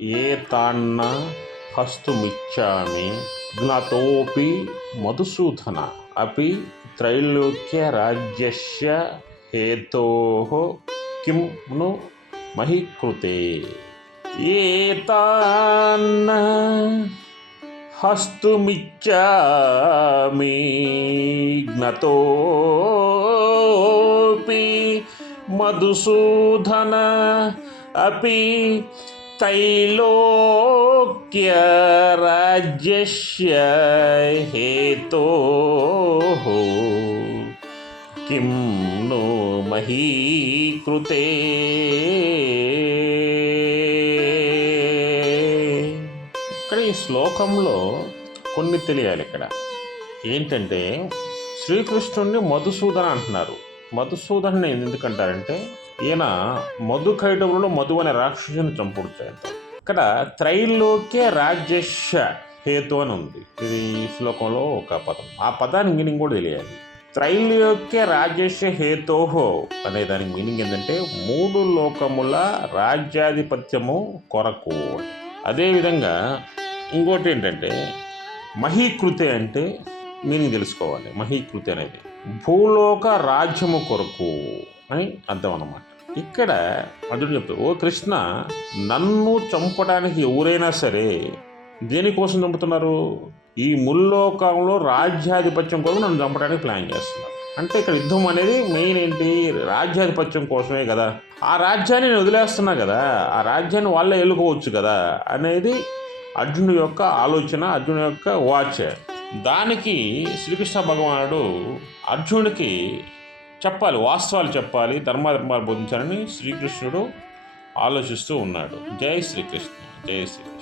ఏతాన్న హస్తుమిచ్చామి జ్ఞతోపి మధుసూదన అపి త్రైలోక్య రాజ్యస్య హేతో కిం ను మహీకృతే. ఏతాన్న హస్తుమిచ్చామి జ్ఞతోపి మధుసూదన అపి తైలోక్య రాజ్యస్య హేతో కిం ను ఇక్కడ ఈ శ్లోకంలో కొన్ని తెలియాలి ఇక్కడ. ఏంటంటే శ్రీకృష్ణుడిని మధుసూదన అంటున్నారు. మధుసూదన్ ఎందుకంటారంటే ఈయన మధు కైటవులలో మధు అనే రాక్షసుని చంపుడుతాయి ఇక్కడ త్రైలోకే రాజ్యశ హేతు అని ఉంది. ఇది ఈ శ్లోకంలో ఒక పదం. ఆ పదానికి మీనింగ్ కూడా తెలియాలి. త్రైలోక్య రాజేష హేతోహో అనే దానికి మీనింగ్ ఏంటంటే మూడు లోకముల రాజ్యాధిపత్యము కొరకు అదేవిధంగా ఇంకోటి ఏంటంటే మహీకృతి అంటే మీనింగ్ తెలుసుకోవాలి. మహీకృతి అనేది భూలోక రాజ్యము కొరకు అని అర్థం అన్నమాట. ఇక్కడ అర్జునుడు చెప్తాడు ఓ కృష్ణ నన్ను చంపడానికి ఎవరైనా సరే దేనికోసం చంపుతున్నారు? ఈ ముల్లోకంలో రాజ్యాధిపత్యం కోసం నన్ను చంపడానికి ప్లాన్ చేస్తున్నారు. అంటే ఇక్కడ యుద్ధం అనేది మెయిన్ ఏంటి? రాజ్యాధిపత్యం కోసమే కదా. ఆ రాజ్యాన్ని నేను వదిలేస్తున్నా కదా. ఆ రాజ్యాన్ని వాళ్ళే ఎన్నుకోవచ్చు కదా అనేది అర్జునుడి యొక్క ఆలోచన అర్జునుడి యొక్క వాచ్. దానికి శ్రీకృష్ణ భగవానుడు అర్జునుడికి చెప్పాలి వాస్తవాలు చెప్పాలి ధర్మాధర్మాలు బోధించాలని శ్రీకృష్ణుడు ఆలోచిస్తూ ఉన్నాడు. జై శ్రీకృష్ణ జై శ్రీకృష్ణ.